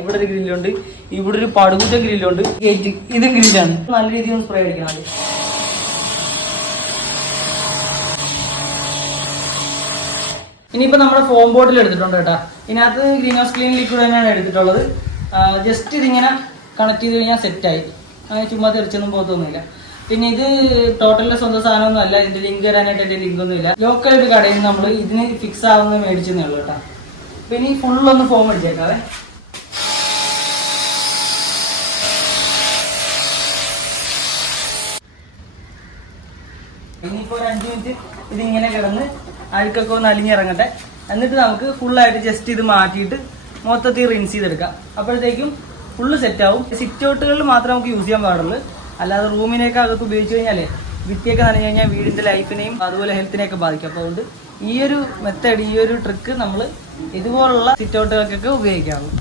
ഇവിടെ ഒരു ഗ്രില്ലുണ്ട്, ഇവിടെ ഒരു പടുകൂറ്റ ഗ്രില്ലുണ്ട്, ഇതും ഗ്രില്ലാണ്. നല്ല രീതിയിൽ ഒന്ന് സ്പ്രേ അടിക്കണം. ഇനിയിപ്പോൾ നമ്മുടെ ഫോം ബോട്ടിൽ എടുത്തിട്ടുണ്ട് കേട്ടോ. ഇതിനകത്ത് ഗ്രീൻ ഹൗസ് ക്ലീൻ ലിക്വിഡ് തന്നെയാണ് എടുത്തിട്ടുള്ളത്. ജസ്റ്റ് ഇതിങ്ങനെ കണക്ട് ചെയ്ത് കഴിഞ്ഞാൽ സെറ്റായി. അങ്ങനെ ചുമ്മാ തെറിച്ചൊന്നും പോകത്തൊന്നുമില്ല. പിന്നെ ഇത് ടോട്ടലിലെ സ്വന്തം സാധനമൊന്നും അല്ല. ഇതിന്റെ ലിങ്ക് തരാനായിട്ട് എന്റെ ലിങ്ക് ഒന്നും ഇല്ല. ലോക്കൽ ഒരു കടയിൽ നിന്ന് നമ്മൾ ഇതിന് ഫിക്സ് ആവുന്നത് മേടിച്ചെന്നേ ഉള്ളൂ കേട്ടോ. പിന്നെ ഈ ഫുള്ളൊന്ന് ഫോം അടിച്ചേക്കാവേ. ഇനിയിപ്പോൾ ഒരു 5 മിനിറ്റ് ഇതിങ്ങനെ കിടന്ന് അഴുക്കൊക്കെ ഒന്ന് അലിഞ്ഞിറങ്ങട്ടെ. എന്നിട്ട് നമുക്ക് ഫുള്ളായിട്ട് ജസ്റ്റ് ഇത് മാറ്റിയിട്ട് മൊത്തത്തിൽ റിൻസ് ചെയ്തെടുക്കാം. അപ്പോഴത്തേക്കും ഫുള്ള് സെറ്റാവും. സിറ്റ് ഔട്ടുകളിൽ മാത്രമേ നമുക്ക് യൂസ് ചെയ്യാൻ പാടുള്ളൂ. അല്ലാതെ റൂമിനെയൊക്കെ അകത്ത് ഉപയോഗിച്ച് കഴിഞ്ഞാലേ ഭിത്തിയൊക്കെ നനഞ്ഞു കഴിഞ്ഞാൽ വീടിൻ്റെ ലൈഫിനെയും അതുപോലെ ഹെൽത്തിനെയൊക്കെ ബാധിക്കും. അപ്പോൾ അതുകൊണ്ട് ഈ ഒരു മെത്തേഡ്, ഈ ഒരു ട്രിക്ക് നമ്മൾ ഇതുപോലുള്ള സിറ്റ് ഔട്ടുകൾക്കൊക്കെ ഉപയോഗിക്കാറുള്ളൂ.